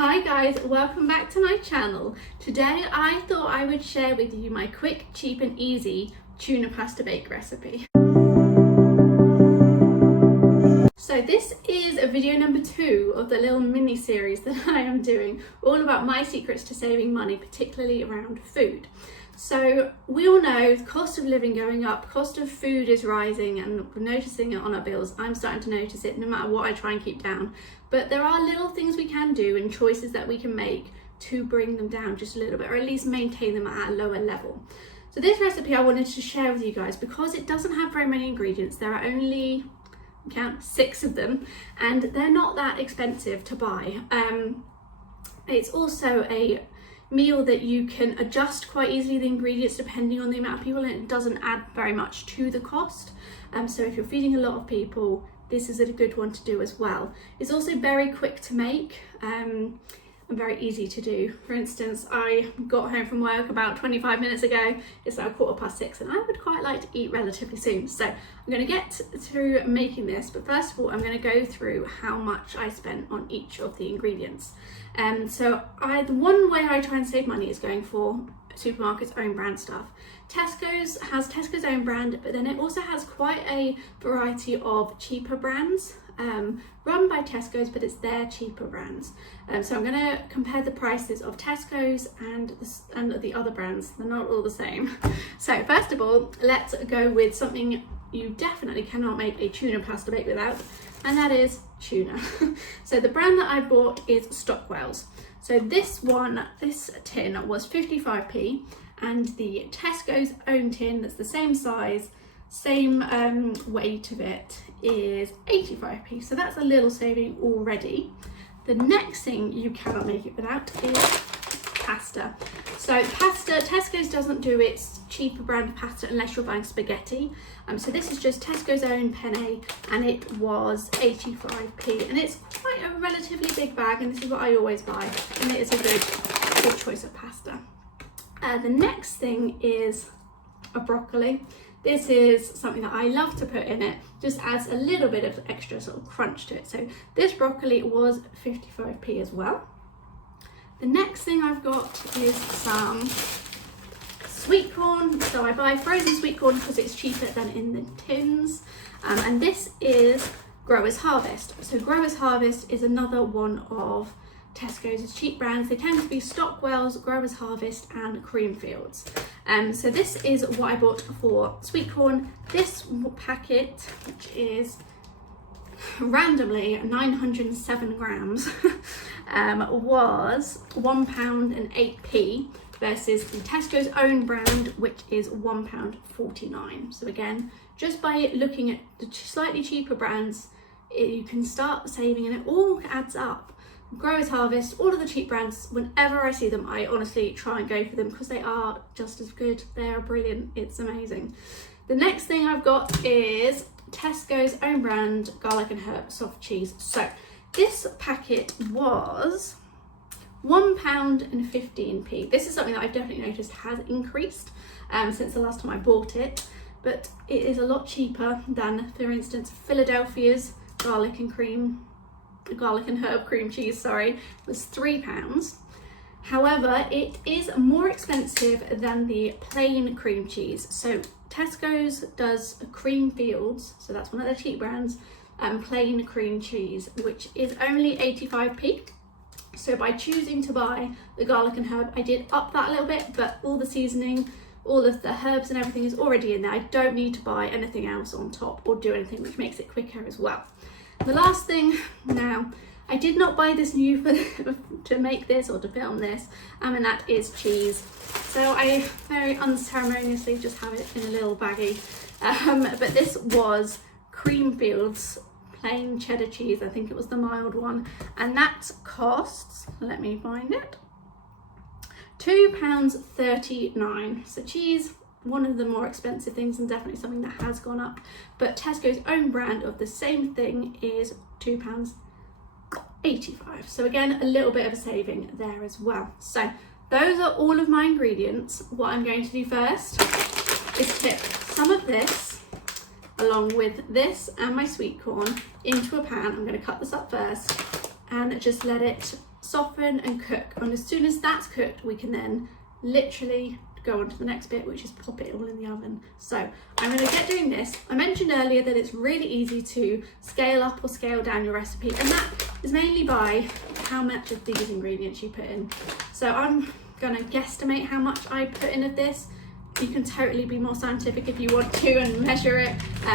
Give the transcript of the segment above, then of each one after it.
Hi guys, welcome back to my channel. Today I thought I would share with you my quick, cheap and easy tuna pasta bake recipe. So this is video number 2 of the little mini series that I am doing, all about my secrets to saving money, particularly around food. So we all know the cost of living going up, cost of food is rising, and we're noticing it on our bills. I'm starting to notice it no matter what I try and keep down. But there are little things we can do and choices that we can make to bring them down just a little bit, or at least maintain them at a lower level. So this recipe I wanted to share with you guys because it doesn't have very many ingredients. There are only, count, 6 of them, and they're not that expensive to buy. It's also a meal that you can adjust quite easily the ingredients depending on the amount of people, and it doesn't add very much to the cost. So if you're feeding a lot of people, this is a good one to do as well. It's also very quick to make and very easy to do. For instance, I got home from work about 25 minutes ago. It's now 6:15 and I would quite like to eat relatively soon. So I'm going to get through making this, but first of all I'm going to go through how much I spent on each of the ingredients. So the one way I try and save money is going for supermarket's own brand stuff. Tesco's has Tesco's own brand, but then it also has quite a variety of cheaper brands run by Tesco's, but it's their cheaper brands. So I'm going to compare the prices of Tesco's and the other brands. They're not all the same. So first of all, let's go with something you definitely cannot make a tuna pasta bake without, and that is tuna. So the brand that I bought is Stockwell's. So this tin was 55p, and the Tesco's own tin that's the same size, same weight of it, is 85p. So that's a little saving already. The next thing you cannot make it without is pasta. So pasta, Tesco's doesn't do its cheaper brand of pasta unless you're buying spaghetti. So this is just Tesco's own penne, and it was 85p, and it's quite a relatively big bag, and this is what I always buy, and it is a good choice of pasta. The next thing is a broccoli. This is something that I love to put in it, just adds a little bit of extra sort of crunch to it. So this broccoli was 55p as well. The next thing I've got is some sweet corn. So I buy frozen sweet corn because it's cheaper than in the tins. And this is Growers Harvest. So Growers Harvest is another one of Tesco's cheap brands. They tend to be Stockwell's, Growers Harvest and Creamfields. So this is what I bought for sweet corn. This packet, which is randomly 907 grams, was £1.08 versus the Tesco's own brand, which is £1.49. So again, just by looking at the slightly cheaper brands, you can start saving, and it all adds up. Growers Harvest, all of the cheap brands, whenever I see them, I honestly try and go for them because they are just as good. They are brilliant. It's amazing. The next thing I've got is Tesco's own brand garlic and herb soft cheese. So this packet was £1.15. This is something that I've definitely noticed has increased since the last time I bought it, but it is a lot cheaper than, for instance, Philadelphia's garlic and herb cream cheese, was £3. However, it is more expensive than the plain cream cheese. So Tesco's does Creamfields, so that's one of their cheap brands, plain cream cheese, which is only 85p. So by choosing to buy the garlic and herb, I did up that a little bit, but all the seasoning, all of the herbs and everything is already in there. I don't need to buy anything else on top or do anything, which makes it quicker as well. The last thing, now, I did not buy this new to make this or to film this, and that is cheese. So I very unceremoniously just have it in a little baggie. But this was Creamfields plain cheddar cheese. I think it was the mild one, and that costs, let me find it, £2.39. So cheese, one of the more expensive things, and definitely something that has gone up, but Tesco's own brand of the same thing is £2.85. So again, a little bit of a saving there as well. So those are all of my ingredients. What I'm going to do first is tip some of this along with this and my sweet corn into a pan. I'm going to cut this up first and just let it soften and cook. And as soon as that's cooked, we can then literally go on to the next bit, which is pop it all in the oven. So I'm going to get doing this. I mentioned earlier that it's really easy to scale up or scale down your recipe, and that is mainly by how much of these ingredients you put in. So I'm going to guesstimate how much I put in of this. You can totally be more scientific if you want to and measure it,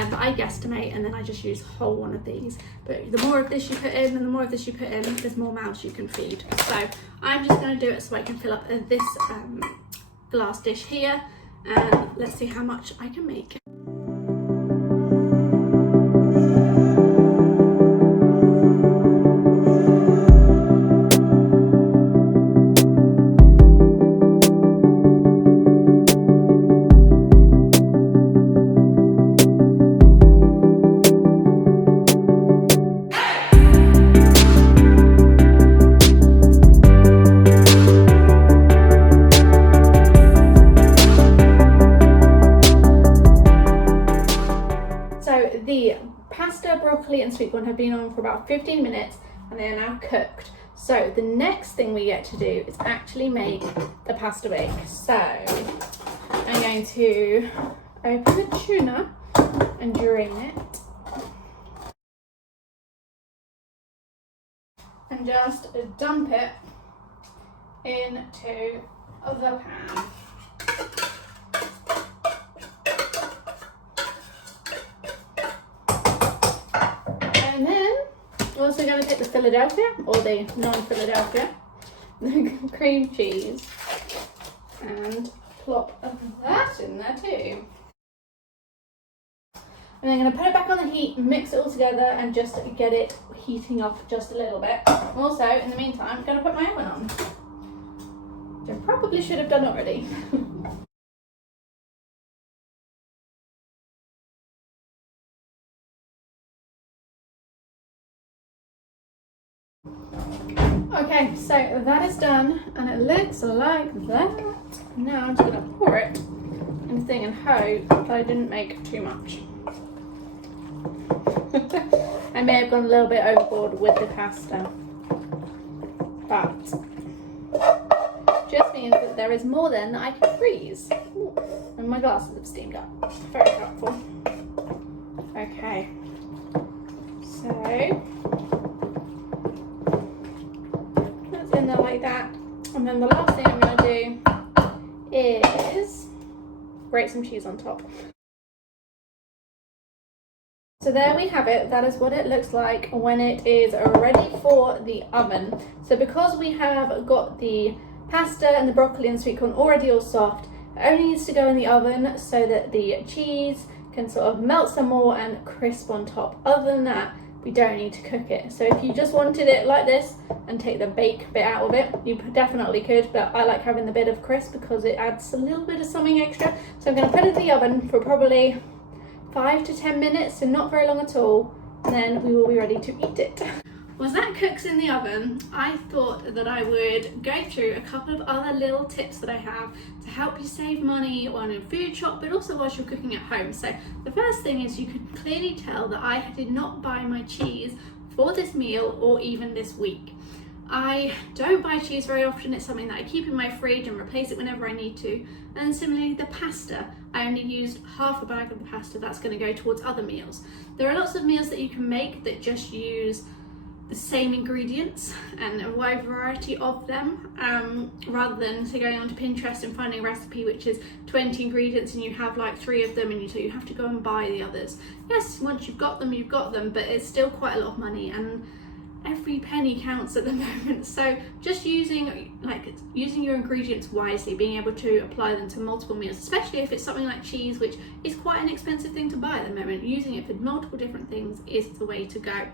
but I guesstimate, and then I just use a whole one of these. But the more of this you put in and the more of this you put in, there's more mouths you can feed. So I'm just going to do it so I can fill up this glass dish here, and let's see how much I can make. The pasta, broccoli and sweet corn have been on for about 15 minutes and they are now cooked. So the next thing we get to do is actually make the pasta bake. So I'm going to open the tuna and drain it. And just dump it into the pan. And then we're also going to take the Philadelphia, or the non-Philadelphia, the cream cheese, and plop that in there too. And I'm going to put it back on the heat, mix it all together, and just get it heating up just a little bit. Also, in the meantime, I'm going to put my oven on, which I probably should have done already. Okay, so that is done and it looks like that. Now I'm just going to pour it in the thing and hope that I didn't make too much. I may have gone a little bit overboard with the pasta, but just means that there is more then that I can freeze. Ooh, and my glasses have steamed up. Very helpful. Okay, so in there like that, and then the last thing I'm going to do is grate some cheese on top. So there we have it. That is what it looks like when it is ready for the oven. So because we have got the pasta and the broccoli and sweet corn already all soft, it only needs to go in the oven so that the cheese can sort of melt some more and crisp on top. Other than that, we don't need to cook it. So if you just wanted it like this and take the bake bit out of it, you definitely could, but I like having the bit of crisp because it adds a little bit of something extra. So I'm going to put it in the oven for probably 5 to 10 minutes, so not very long at all, and then we will be ready to eat it. Once that cooks in the oven, I thought that I would go through a couple of other little tips that I have to help you save money on a food shop, but also whilst you're cooking at home. So the first thing is, you could clearly tell that I did not buy my cheese for this meal or even this week. I don't buy cheese very often. It's something that I keep in my fridge and replace it whenever I need to. And similarly, the pasta, I only used half a bag of the pasta. That's going to go towards other meals. There are lots of meals that you can make that just use the same ingredients and a wide variety of them, rather than going onto Pinterest and finding a recipe which is 20 ingredients and you have like 3 of them, and so you have to go and buy the others. Yes, once you've got them, but it's still quite a lot of money, and every penny counts at the moment. So just using your ingredients wisely, being able to apply them to multiple meals, especially if it's something like cheese, which is quite an expensive thing to buy at the moment, using it for multiple different things is the way to go.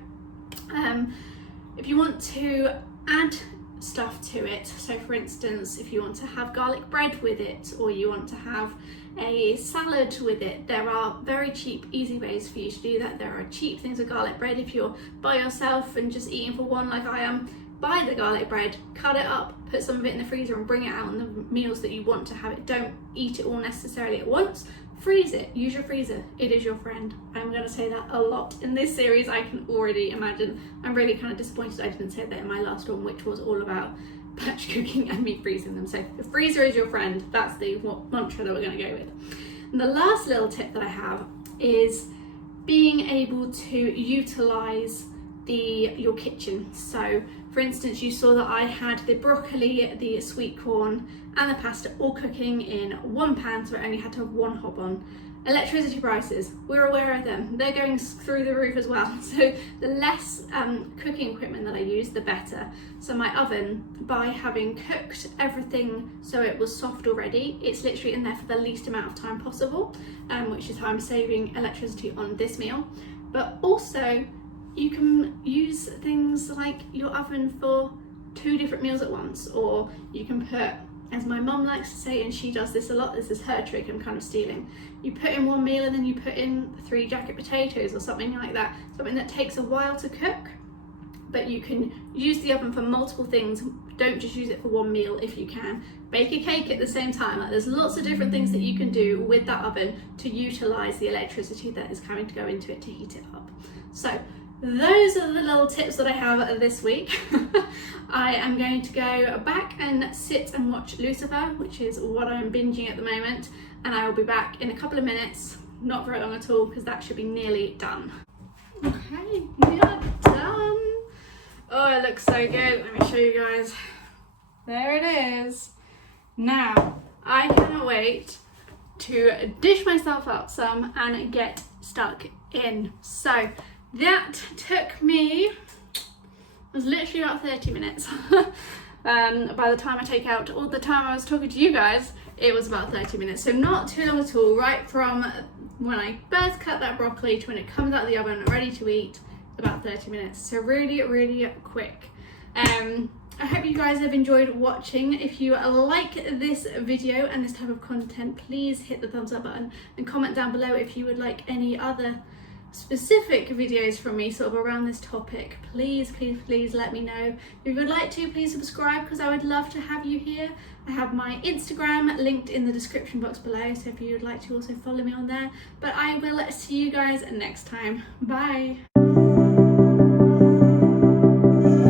If you want to add stuff to it, so for instance, if you want to have garlic bread with it, or you want to have a salad with it, there are very cheap, easy ways for you to do that. There are cheap things with garlic bread if you're by yourself and just eating for one like I am. buy the garlic bread, cut it up, put some of it in the freezer and bring it out on the meals that you want to have it. Don't eat it all necessarily at once. Freeze it, use your freezer, it is your friend. I'm going to say that a lot in this series, I can already imagine. I'm really kind of disappointed I didn't say that in my last one, which was all about batch cooking and me freezing them. So the freezer is your friend, that's the mantra that we're going to go with. And the last little tip that I have is being able to utilise your kitchen. So for instance, you saw that I had the broccoli, the sweet corn and the pasta all cooking in one pan, so I only had to have one hob on. Electricity prices, we're aware of them, they're going through the roof as well, so the less cooking equipment that I use, the better. So my oven, by having cooked everything so it was soft already, it's literally in there for the least amount of time possible, which is how I'm saving electricity on this meal. But also you can use things like your oven for 2 different meals at once, or you can put, as my mum likes to say, and she does this a lot, this is her trick, I'm kind of stealing, you put in one meal and then you put in 3 jacket potatoes or something like that, something that takes a while to cook, but you can use the oven for multiple things. Don't just use it for one meal if you can. Bake a cake at the same time. Like, there's lots of different things that you can do with that oven to utilise the electricity that is coming to go into it to heat it up. So those are the little tips that I have this week. I am going to go back and sit and watch Lucifer, which is what I'm binging at the moment, and I will be back in a couple of minutes, not very long at all, because that should be nearly done. Okay, we are done. Oh, it looks so good. Let me show you guys. There it is. Now, I cannot wait to dish myself up some and get stuck in. So that took me, it was literally about 30 minutes. By the time I take out all the time I was talking to you guys, it was about 30 minutes. So not too long at all, right from when I first cut that broccoli to when it comes out of the oven ready to eat, about 30 minutes. So really, really quick. I hope you guys have enjoyed watching. If you like this video and this type of content, please hit the thumbs up button and comment down below if you would like any other specific videos from me sort of around this topic. Please let me know. If you would like to, please subscribe, because I would love to have you here. I have my Instagram linked in the description box below, so if you would like to also follow me on there. But I will see you guys next time. Bye.